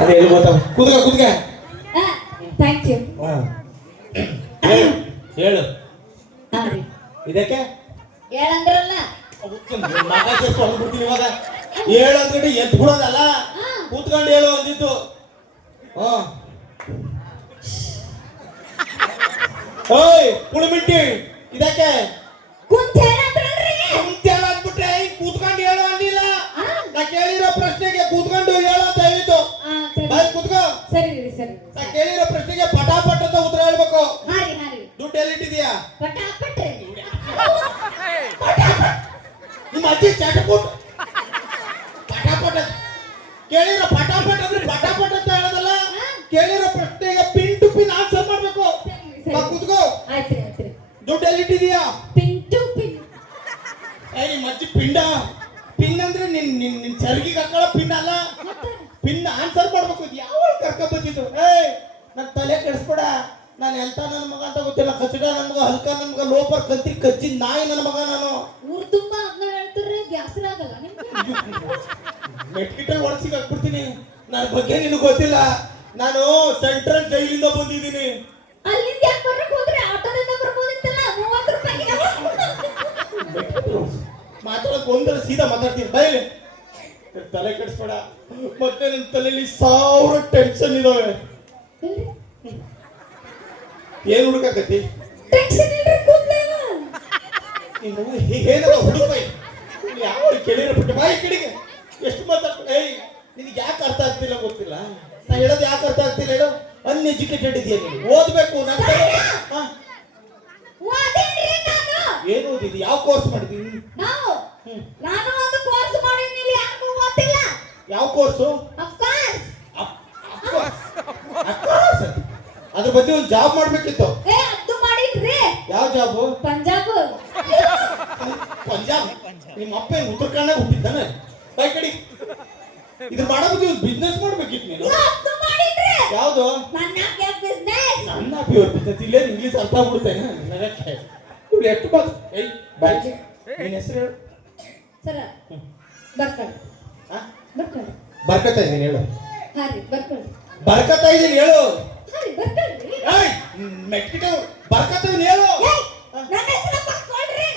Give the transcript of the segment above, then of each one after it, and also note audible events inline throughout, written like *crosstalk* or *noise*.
ಅದೇ ಎಲ್ಲಿ ಗೊತ್ತಾಗ ಕುದ್ಕ ಕುದ್ಕ ಥ್ಯಾಂಕ್ ಯು ಹಾ. ಹೇಳು. ಹೇಳು. ಹಾ ರೀ. ಇದಕ್ಕೆ? ಹೇಳಂದ್ರಲ್ಲ ಮಗ ಸೇರ್ಸ್ಕೊಂಡು ಬಿಡ್ತೀನಿ ಇವಾಗ. ಹೇಳು ಅಂತ ಎದ್ದು ಬಿಡೋದಲ್ಲ? ಹಾ. ಕೂತ್ಕೊಂಡು ಹೇಳು ಅಂದಿತ್ತು ಹಾ. ಓಯ್ ಕುಳಿಬಿಟ್ಟಿ ಇದಕ್ಕೆ? ಕುಂತ ಹೇಳ್ಬೇಕು. ದುಡ್ಡು ಎಲ್ಲಿಟ್ಟಿದ್ಯಾ ನಿಮ್ಮ ಅಜ್ಜಿ ಚಟಪುಟ್. ಪಟಾಪಟ. ಕೇಳಿರ ಪಟಾಪಟ್ ಅಂದ್ರೆ ಪಟಾಪಟ್ ಅಂತ ಹೇಳೋದಲ್ಲ? ಕೇಳಿರ ಪ್ರಶ್ನೆಗೆ ಪಿನ್ ಟು ಪಿನ್ ಆನ್ಸರ್ ಮಾಡ್ಬೇಕು. ಕೂತ್ಕೋ. ದುಡ್ಡು ಎಲ್ಲಿಟ್ಟಿದ್ಯಾ ಪಿನ್ ಟು ಪಿನ್. ಏ ನಿಮ್ಮ ಅಜ್ಜಿ ಪಿಂಡ. ಪಿನ್ ಅಂದ್ರೆ ನಿನ್ ನಿನ್ ನಿನ್ ಚರ್ಗಿಗೆ ಹಾಕೊಳ್ಳೋ ಪಿನ್ ಅಲ್ಲ? ಪಿನ್ ಆನ್ಸರ್ ಮಾಡ್ಬೇಕು. ಯಾವ ಕರ್ಕ ಬಂದಿದ್ದು? ಏಯ್ ನನ್ನ ತಲೆ ಕೆಡಿಸ್ಬೇಡ. ನಾನು ಎಂತ ನನ್ನ ಮಗ ಅಂತ ಗೊತ್ತಿಲ್ಲ. ಕಚಡ ಮಗ ಹಲ್ಕ ನನ್ನ ಮಗ ಲೋಪರ್ ಕತ್ತಿ ಕಚ್ಚಿ ನಾಯಿ ನನ್ನ ಮಗ ನಾನು. ಊರ್ ತುಂಬಾ ಅದನ್ನ ಹೇಳ್ತಿರ್ರಿ ಬ್ಯಾಸರ ಆಗಲ್ಲ ಮೆಟ್ಕಿಟ್ರೆ ಒಡಸಿಗೆ ಹಾಕ್ಬಿಡ್ತೀನಿ. ನನ್ನ ಬಗ್ಗೆ ನಿನಗೆ ಗೊತ್ತಿಲ್ಲ. ನಾನು ಸೆಂಟ್ರಲ್ ಜೈಲಿಂದ ಬಂದಿದ್ದೀನಿ. ಅಲ್ಲಿಂದ ಯಾಕೆ ಬರಕ್ ಹೋದ್ರೆ? ಆಟೋದಿಂದ ಬರ್ಬೋದಿತ್ತಲ್ಲ ಮೂವತ್ತು ರೂಪಾಯಿಗೆ. ಮಾತಾಡಕ್ ಒಂದರ ಸೀದಾ ಮಾತಾಡ್ತೀನಿ. ಬೈಲಿ. ತಲೆ ಕೆಡಿಸ್ಬೇಡ. ಮತ್ತೆ ನನ್ನ ತಲೆಯಲ್ಲಿ ಸಾವಿರ ಟೆನ್ಷನ್ ಇದಾವೆ. ಏನ್ ಹುಡುಕಕತ್ತಿ? ಟೆನ್ಷನ್ ಇಲ್ರಿ ಕೂದ್ಲೇವ ಇನ್ನು ಏನಾರ ಹುಡುಕ ಯಾವ ಕೇಳಿರೋ ಬಿಟ್ಟು ಬಾಯಿ ಕಡೆಗೆ ಎಷ್ಟು ಮಾತಾಡ್ತ ಏಯ್ ನಿನಗೆ ಯಾಕೆ ಅರ್ಥ ಆಗ್ತಿಲ್ಲ ಗೊತ್ತಿಲ್ಲ? ನಾ ಹೇಳೋದು ಯಾಕೆ ಅರ್ಥ ಆಗ್ತಿಲ್ಲ ಹೇಳು. ಅನ್ಎಜುಕೇಟೆಡ್ ಇದೆಯಾ ನೀನು. ಓದ್ಬೇಕು ನಾನು ಏನು ಓದಿದ್ದು? ಯಾವ ಕೋರ್ಸ್ ಮಾಡಿದ್ದೀನಿ. ನಾನು ಒಂದು ಕೋರ್ಸ್ ಮಾಡಿದ್ದೀನಿ ಯಾರಿಗೂ ಗೊತ್ತಿಲ್ಲ. ಯಾವ ಕೋರ್ಸ್? ಅದ್ರ ಬಗ್ಗೆ ಒಂದು ಜಾಬ್ ಮಾಡ್ಬೇಕಿತ್ತು. ಏ ಅದು ಮಾಡಿದ್ರಿ ಯಾವ ಜಾಬ್ ಪಂಜಾಬ್. ಪಂಜಾಬ್? ನಿಮ್ಮ ಅಪ್ಪ ಏನು ಉತ್ತರ ಕನ್ನಡ ಹುಟ್ಟಿದ್ದಾನೆ? ಬೈ ಕಡಿ. ಇದ್ರ ಮಾಡೋದಕ್ಕೆ ಒಂದು ಬಿಸ್ನೆಸ್ ಮಾಡ್ಬೇಕಿತ್ತು ನೀನು. ಯಾವ್ದು ಅದು ಮಾಡಿದ್ರಿ ಯಾವುದು? ನನ್ನ ಯಾಕೆ ಬಿಸ್ನೆಸ್ ನನ್ನ ಪ್ಯೂರ್ ಬಿಸ್ನೆಸ್ ಇಲ್ಲೇ ಇಂಗ್ಲೀಷ್ ಅರ್ಥ ಆಗ್ಬಿಡ್ತೇನೆ ನನಗೆ ಎಷ್ಟು ಬಾತ್? ಏಯ್ ಬೈ ನಿನ್ನ ಹೆಸರು ಹೇಳು. ಸರ ಬರ್ಕೊಳ್ಳಿ ಹಾ? ಬರ್ಕೊಳ್ಳಿ ಬರ್ಕತ್ತ ಇದ್ದೀನಿ ಹೇಳು. ಹಾ ರೀ ಬರ್ಕೊಳ್ಳಿ ಬರ್ಕತಾ ಇದ್ದೀನಿ ಹೇಳು. ಹಾ ರೀ ಬರ್ಕೊಳ್ಳಿ ಏಯ್ ಮೆಟ್ಕಿಟ ಬರ್ಕತಾ ಇದ್ದೀನಿ ಹೇಳು ಏಯ್, ಬರ್ಕೊಳ್ರಿ.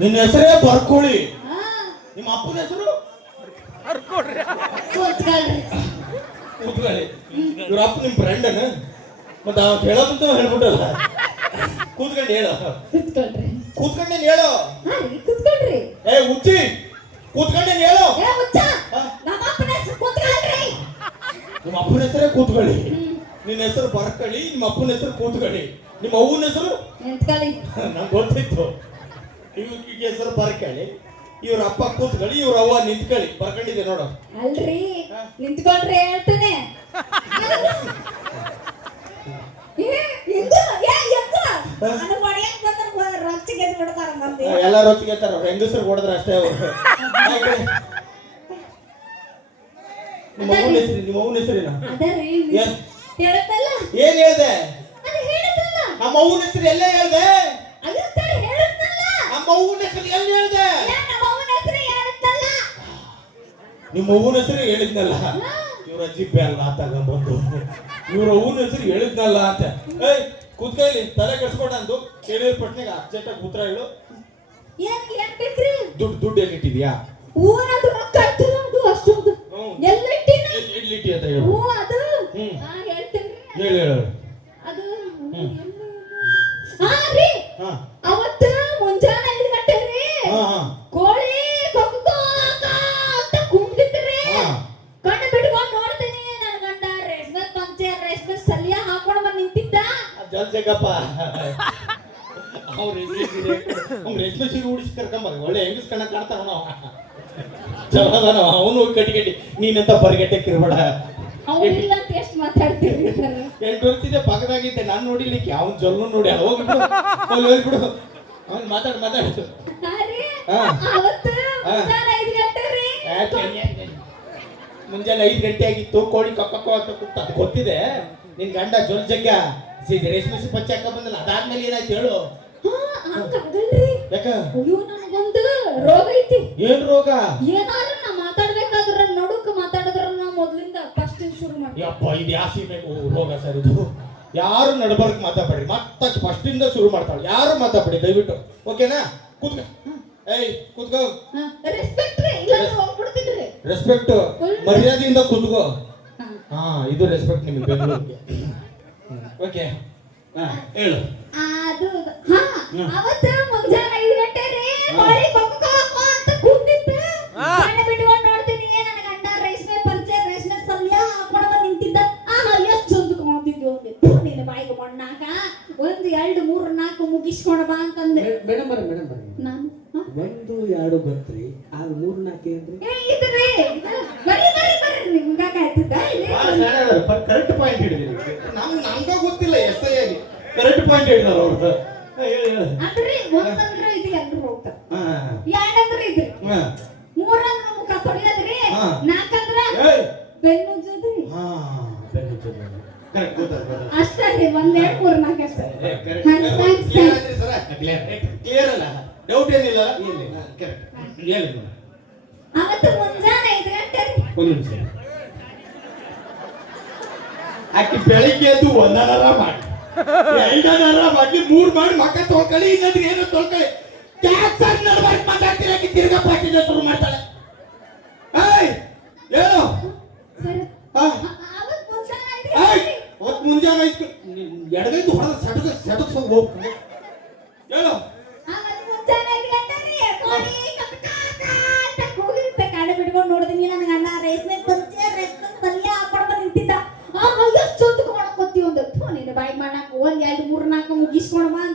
ನಿನ್ನ ಹೆಸರೇ ಬರ್ಕೊಳ್ಳಿ ಹಾ. ನಿಮ್ಮ ಅಪ್ಪನ ಹೆಸರು? ಕೂತ್ಕೊಳ್ರಿ. ಕೂತ್ಕೊಳ್ಳಿ. ಇವ್ರ ಅಪ್ಪ ನಿಮ್ಮ ಫ್ರೆಂಡ್ ಮತ್ತ ಅವ್ನು ಹೇಳೋದಂತ ಹೇಳ್ಬಿಟ್ಟಲ್ಲ. ಕೂತ್ಕೊಂಡು ಹೇಳ. ಕೂತ್ಕೊಳ್ರಿ. ಹೇಳೋ ಹೇಳು. ಹಾ ರೀ ಕೂತ್ಕೊಳ್ರಿ. ಏ ಉಚ್ಚಿ ಕೂತ್ಕೊಂಡೇನು ಹೇಳು. ನಮ್ಮ ಕೂತ್ಕೊಳ್ರಿ ನಿಮ್ಮ ಅಪ್ಪನ ಹೆಸರೇ ಕೂತ್ಕೊಳ್ಳಿ. ನಿನ್ನ ಹೆಸರು ಬರ್ಕೊಳ್ಳಿ ನಿಮ್ಮ ಅಪ್ಪನ ಹೆಸರು ಕೂತ್ಕೊಳ್ಳಿ. ನಿಮ್ಮ ಅವ್ವನ ಹೆಸರು? ನಿಂತ್ಕೊಳ್ಳಿ *laughs* ನಂಗೆ ಗೊತ್ತಿತ್ತು. ಇವ್ರಿಗೆ ಹೆಸರು ಬರ್ಕೊಳ್ಳಿ ಇವ್ರ ಅಪ್ಪ ಕೂತ್ಕೊಳ್ಳಿ ಇವ್ರ ಅವ್ವ ನಿಂತ್ಕೊಳ್ಳಿ. ಬರ್ಕೊಂಡಿದ್ದೆ ನೋಡು. ಅಲ್ರಿ ನಿಂತ್ಕೊಂಡ್ರೆ ಹೇಳ್ತಾನೆ. ಎಲ್ಲ ರೊಚ್ಚಿಗೆ ಹೆಂಗಸರು ಹೊಡೆದ್ರೆ ಅಷ್ಟೇ ಅವರು. *laughs* ನಿಮ್ಮ ಅವ್ವನ ಹೆಸರು ನಿಮ್ಮ ಅವ್ವನ ಹೆಸರಿನ ಅದ ರೀ, ಏನ್? ಹೇಳುತ್ತಲ್ಲ? ಏನ್ ಹೇಳ್ದೆ ಅದು ಹೇಳುತ್ತಲ್ಲ? ನಮ್ಮ ಅವ್ವನ ಹೆಸರು ಎಲ್ಲ ಹೇಳ್ದೆ ಅದು ಸರಿ ಹೇಳುತ್ತಲ್ಲ? ನಮ್ಮ ಅವ್ವನ ಹೆಸರು ಎಲ್ಲಿ ಹೇಳ್ದೆ ಏ, ನಮ್ಮ ಅವ್ವನ ಹೆಸರು ಹೇಳುತ್ತಲ್ಲ? ನಿಮ್ಮ ಅವ್ವನ ಹೆಸರು ಹೇಳಿದ್ನಲ್ಲ ಇವರ ಜಿಬ್ಬೆ ಅಲ್ಲ ತಗೊಂಡ್ಬಂದು ಇವ್ರ ಅವ್ವನ ಹೆಸರು ಹೇಳಿದ್ನಲ್ಲ ಅಂತ ಏಯ್ ಕೂತ್ಕೈಲಿ ತಲೆ ಕೆಡ್ಸ್ಕೊಂಡ ಅಂದು ಕೇಳಿದ ಪ್ರಶ್ನೆಗೆ ಅರ್ಜೆಂಟ್ ಆಗಿ ಉತ್ತರ ಹೇಳು ಏನ್ ಏನ್ ಬೇಕ್ರಿ? ದುಡ್ಡು ದುಡ್ಡು ಎಲ್ಲಿಟ್ಟಿದ್ಯಾ ಊರದು ರೊಕ್ಕ ಎಲ್ಲಿಟ್ಟಿನ? ಎಲ್ಲಿ- ಎಲ್ಲಿಟ್ಟಿ ಅಂತ ಹೇಳು. ಹ್ಞೂ, ಅದು. ಹ್ಮ್. ಹಾ, ಹೇಳ್ತೇನ್ರಿ. ಹೇಳು ಹೇಳು ಅದು ಹ್ಮ್. ಹಾ ರೀ. ಅವತ್ತ ಮುಂಜಾನೆ ಐದು ಗಂಟೆ ರೀ. ಕೋಳಿ ಕೊಕ್ಕೋ ಅಂತ. ಕಣ್ಣು ಬಿಟ್ಕೊಂಡು ನೋಡ್ತೀನಿ. ನನ್ನ ಗಂಡ ರೇಷ್ಮೆ ಪಂಚೆ ರೇಷ್ಮೆ ಸಲ್ಯ ಹಾಕೊಂಡು ಬಂದು ನಿಂತಿದ್ದ. ಜಲ್ ಜಗಪ್ಪ ಅವ್ರು ರೇಷ್ಮೆ ಸೀರೆ ಅವ್ನು ರೇಷ್ಮೆ ಸೀರೆ ಉಡಿಸಿ ಕರ್ಕೊಂಬ ಒಳ್ಳೆ ಹೆಂಗಸ್ ಕಣ್ಣ ಕಾಣ್ತಾರ ನಾವು. ಚಲೋ ಅದಾನ ಅವನು ಕಟ್ಟಿ ಕಟ್ಟಿ ನೀನಂತ ಬರ್ಗೆಟ್ಟೆ ಕಿರ್ಬೇಡ ಅವ್ರಿಲ್ಲ ಅಂತ ಎಷ್ಟು ಮಾತಾಡ್ತೀರಿ ಸರ್? ಎಂಟು ವರ್ಷದ ಪಕ್ಕದಾಗಿದ್ದೆ. ನಾನು ನೋಡಿಲಿಕ್ಕೆ ಅವ್ನು ಜೊಲ್ಲು ನೋಡಿ ಹೋಗ್ಬಿಡು ಅಲ್ಲಿ ಹೋಗ್ಬಿಡು ಅವ್ನು ಮಾತಾಡ್ ಮಾತಾಡ್ತು. ಮುಂಜಾನೆ ಐದು ಗಂಟೆ ಆಗಿತ್ತು ಕೋಳಿ ಕಕ್ಕಕ್ಕ ಅಂತ ಕೂತ ಅದು ಗೊತ್ತಿದೆ. ನಿನ್ ಗಂಡ ಜೊಲ್ ಜಗ್ಗ. ರೇಷ್ಮೆ ಪಚ್ಚೆ ಹಾಕ ಬಂದಲ್ಲ ಅದಾದ್ಮೇಲೆ ಏನಾಯ್ತು ಹೇಳು. ಯಾಕ? ರೋಗ ಐತಿ? ಏನ್ ರೋಗ? ಏನಾದ್ರೂ ನಾ ಮಾತಾಡ್ಬೇಕಾದ್ರೆ ನಡುಕ್ ಮಾತಾಡಿದ್ರ ನಾ ಮೊದ್ಲಿಂದ ಯಪ್ಪ ಇದು ಯಾಸಿ ಬೇಕು ರೋಗ ಸರ್ ಇದು ಯಾರು ನಡಬರ್ಕ್ ಮಾತಾಡ್ಬೇಡಿ ಮತ್ತೆ ಫಸ್ಟ್ ಇಂದ ಶುರು ಮಾಡ್ತಾಳೆ. ಯಾರು ಮಾತಾಡ್ಬೇಡಿ ದಯವಿಟ್ಟು. ಓಕೆನಾ? ಕೂತ್ಕ. ಏಯ್ ಕೂತ್ಕೋ. ರೆಸ್ಪೆಕ್ಟ್ ರೀ ಇಲ್ಲ ಹೋಗ್ಬಿಡ್ತೀನಿ ರೆಸ್ಪೆಕ್ಟ್ ಮರ್ಯಾದೆಯಿಂದ ಕೂತ್ಕೋ. ಹಾ. ಇದು ರೆಸ್ಪೆಕ್ಟ್ ನಿಮಗೆ ಬೆಂಗಳೂರಿಗೆ. ಓಕೆ. ಹಾ ಹೇಳು. ಅದು ಹಾ ಅವತ್ತು ಮುಂಜಾನೆ 5 ಗಂಟೆ ರೀ ಮಳಿ ಒಂದು ಎರಡು ಗೊತ್ತ್ರಿ ಆ ಮೂರ್ ನಾಲ್ಕು ಏನ್ರಿ? ಕರೆಕ್ಟ್ ಪಾಯಿಂಟ್ ಹಿಡಿದಿರಿ ನಮ್ ನಮ್ಗ ಗೊತ್ತಿಲ್ಲ ಎಸ್ ಐ ಆಗಿ. ಕರೆಕ್ಟ್ ಪಾಯಿಂಟ್ ಹಿಡಿದಾರ ಅವ್ರದ್ದು. ಅಂದ್ರೆ ಒಂದಂದ್ರೆ ಇದು ಹೋಗ್ತಾರ ಎರಡಂದ್ರೆ ಮೂರಂದ್ರ ಮುಖ ತೊಳಿಯೋದ್ರಿ. ನಾಲ್ಕಂದ್ರ ಬೆನ್ನು ಉಜ್ಜೋದ್ರಿ ಹಾ ಕರೆಕ್ಟ್ ಗೊತ್ತಾಯ್ತು ಅಷ್ಟೇ ಒಂದೆರಡು ಮೂರ್ ನಾಲ್ಕು ಅಷ್ಟೇ ಕ್ಲಿಯರ್ ಅಲ್ಲ? ಡೌಟ್ ಏನಿಲ್ಲ? ಕರೆಕ್ಟ್ ಹೇಳಿ ಅವತ್ತು ಮುಂಜಾನೆ ಐದು ಗಂಟೆ ಒಂದು ನಿಮಿಷ ಆಕಿ ಬೆಳಿಗ್ಗೆ ಎದ್ದು ಒಂದನರ ಮಾಡಿ ಎರಡನರ ಮಾಡಿ ಮೂರ್ ಮಾಡಿ ಮಕ್ಕ ತೊಳ್ಕೊಳ್ಳಿ ಇನ್ನೊಂದು ಏನೋ ತೊಳ್ಕೊಳ್ಳಿ. ಕ್ಯಾನ್ಸರ್ ನಡ್ಬಾರ್ದು ಮಾತಾಡ್ತೀರಿ ಆಕಿ ತಿರ್ಗಾ ಪಾಟಿನ ಶುರು ಮಾಡ್ತಾಳೆ. ಏಯ್ ಏನು? ಸರಿ ಹಾ? ಅವತ್ ಮುಂಜಾನೆ ಐದು ಏಯ್ ಹೊಡೆದ ಅವತ್ ಮುಂಜಾನೆ ಹೋಗ್ಬೇಕು ಎಡಗೈದು transformando